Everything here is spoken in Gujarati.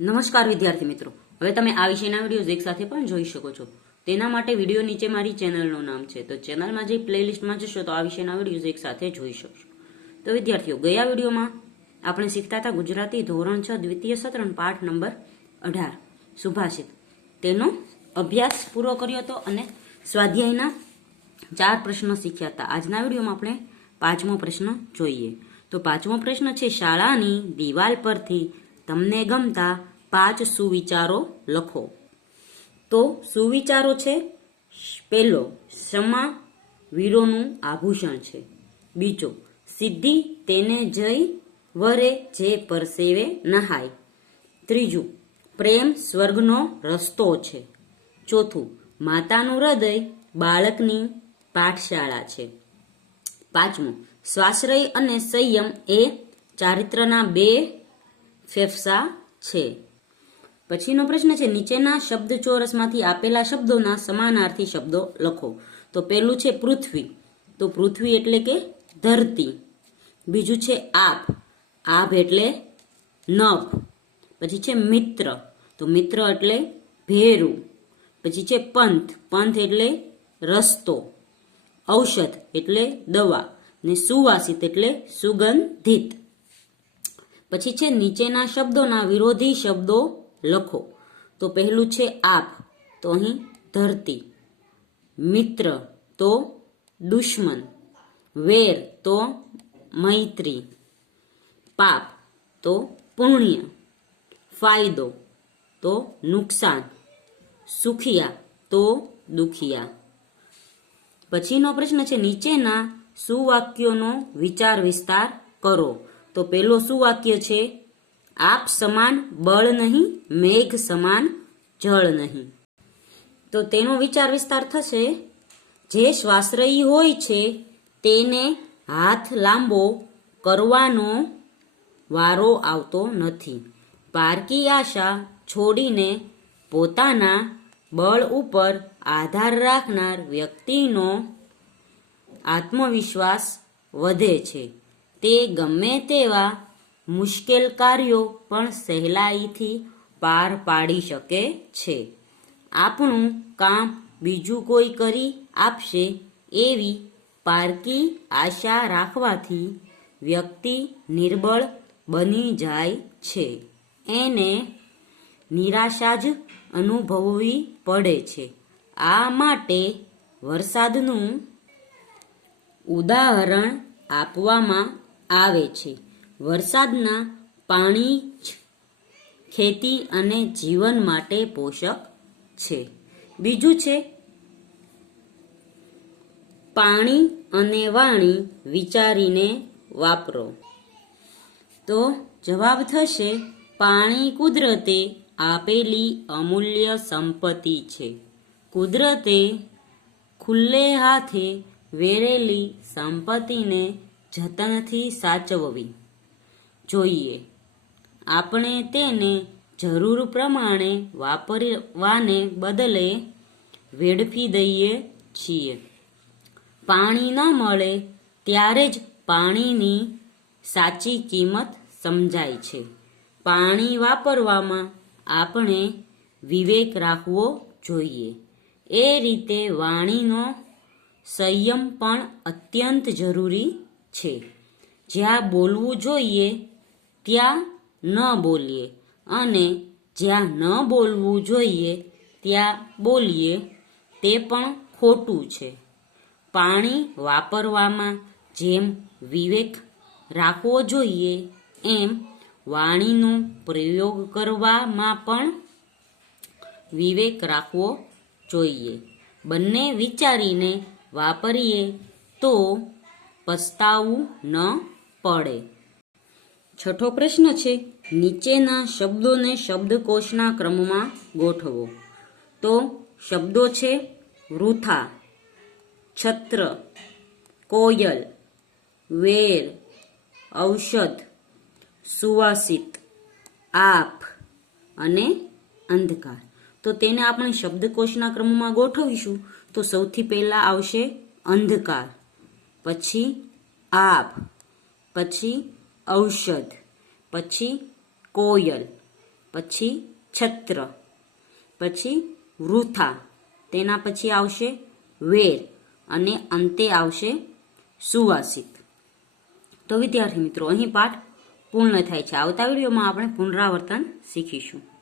નમસ્કાર વિદ્યાર્થી મિત્રો, હવે તમે આ વિષયના વિડીયોઝ એક સાથે પણ જોઈ શકો છો. તેના માટે વિડીયો નીચે મારી ચેનલનું નામ છે, તો ચેનલમાં જે પ્લેલિસ્ટમાં જશો તો આ વિષયના વિડીયોઝ એક સાથે જોઈ શકશો. તો વિદ્યાર્થીઓ, ગયા વિડીયોમાં આપણે શીખતા હતા ગુજરાતી ધોરણ 6 દ્વિતીય સત્રણ પાઠ નંબર 18 સુભાષિત. તેનો અભ્યાસ પૂરો કર્યો હતો અને સ્વાધ્યાયના 4 પ્રશ્નો શીખ્યા હતા. આજના વિડીયોમાં આપણે 5મો પ્રશ્ન જોઈએ. તો 5મો પ્રશ્ન છે, શાળાની દિવાલ પરથી તમને ગમતા 5 સુવિચારો લખો. તો સુવિચારો છે, પહેલો, ક્ષમા વીરોનું આભૂષણ છે. બીજો, સિદ્ધિ તેને જઈ વરે જે પરસેવે નહાય. ત્રીજું, પ્રેમ સ્વર્ગનો રસ્તો છે. ચોથું, માતાનું હૃદય બાળકની પાઠશાળા છે. પાંચમું, સ્વાશ્રય અને સંયમ એ ચારિત્રના 2 ફેફસા છે. પછીનો પ્રશ્ન છે, નીચેના શબ્દ ચોરસમાંથી આપેલા શબ્દોના સમાનાર્થી શબ્દો લખો. તો પહેલું છે પૃથ્વી. તો પૃથ્વી એટલે કે ધરતી. બીજું છે આપ. આપ એટલે નભ. પછી છે મિત્ર. તો મિત્ર એટલે ભેરું. પછી છે પંથ. પંથ એટલે રસ્તો. ઔષધ એટલે દવા. ને સુવાસિત એટલે સુગંધિત. પછી છે નીચેના શબ્દોના વિરોધી શબ્દો લખો. તો પહેલું છે આપ. તો અહીં ધરતી. મિત્ર તો દુશ્મન. વેર તો મૈત્રી. પાપ તો પુણ્ય. ફાયદો તો નુકસાન. સુખિયા તો દુખિયા. પછીનો પ્રશ્ન છે, નીચેના સુવાક્યોનો વિચાર વિસ્તાર કરો. તો પહેલો સુવાક્ય છે, આપ સમાન બળ નહીં, મેઘ સમાન જળ નહીં. તો તેનો વિચાર વિસ્તાર થશે, જે સ્વાશ્રયી હોય છે તેને હાથ લાંબો કરવાનો વારો આવતો નથી. પારકી આશા છોડીને પોતાના બળ ઉપર આધાર રાખનાર વ્યક્તિનો આત્મવિશ્વાસ વધે છે. તે ગમે તેવા મુશ્કેલ કાર્યો પણ સહેલાઈથી પાર પાડી શકે છે. આપણું કામ બીજું કોઈ કરી આપશે એવી પારકી આશા રાખવાથી વ્યક્તિ નિર્બળ બની જાય છે. એને નિરાશા જ અનુભવવી પડે છે. આ માટે વરસાદનું ઉદાહરણ આપવામાં આવે છે. વરસાદના પાણી જ ખેતી અને જીવન માટે પોષક છે. બીજું છે, પાણી અને વાણી વિચારીને વાપરો. તો જવાબ થશે, પાણી કુદરતે આપેલી અમૂલ્ય સંપત્તિ છે. કુદરતે ખુલ્લે હાથે વેરેલી સંપત્તિને જતનથી સાચવવી જોઈએ. આપણે તેને જરૂર પ્રમાણે વાપરવાને બદલે વેડફી દઈએ છીએ. પાણી ન મળે ત્યારે જ પાણીની સાચી કિંમત સમજાય છે. પાણી વાપરવામાં આપણે વિવેક રાખવો જોઈએ. એ રીતે વાણીનો સંયમ પણ અત્યંત જરૂરી છે. જ્યાં બોલવું જોઈએ ત્યાં ન બોલીએ અને જ્યાં ન બોલવું જોઈએ ત્યાં બોલીએ તે પણ ખોટું છે. પાણી વાપરવામાં જેમ વિવેક રાખવો જોઈએ એમ વાણીનો પ્રયોગ કરવામાં પણ વિવેક રાખવો જોઈએ. બંને વિચારીને વાપરીએ તો પસ્તાવું ન પડે. છઠ્ઠો પ્રશ્ન છે, નીચેના શબ્દોને શબ્દકોશના ક્રમમાં ગોઠવો. તો શબ્દો છે, વૃથા, છત્ર, કોયલ, વેર, ઔષધ, સુવાસિત, આપ અને અંધકાર. તો તેને આપણે શબ્દકોશના ક્રમમાં ગોઠવીશું. તો સૌથી પહેલા આવશે અંધકાર, પછી આપ, પછી ઔષધ, પછી કોયલ, પછી છત્ર, પછી વૃથા, તેના પછી આવશે વેર અને અંતે આવશે સુવાસિત. તો વિદ્યાર્થી મિત્રો અહીં પાઠ પૂર્ણ થાય છે. આવતા વિડીયોમાં આપણે પુનરાવર્તન શીખીશું.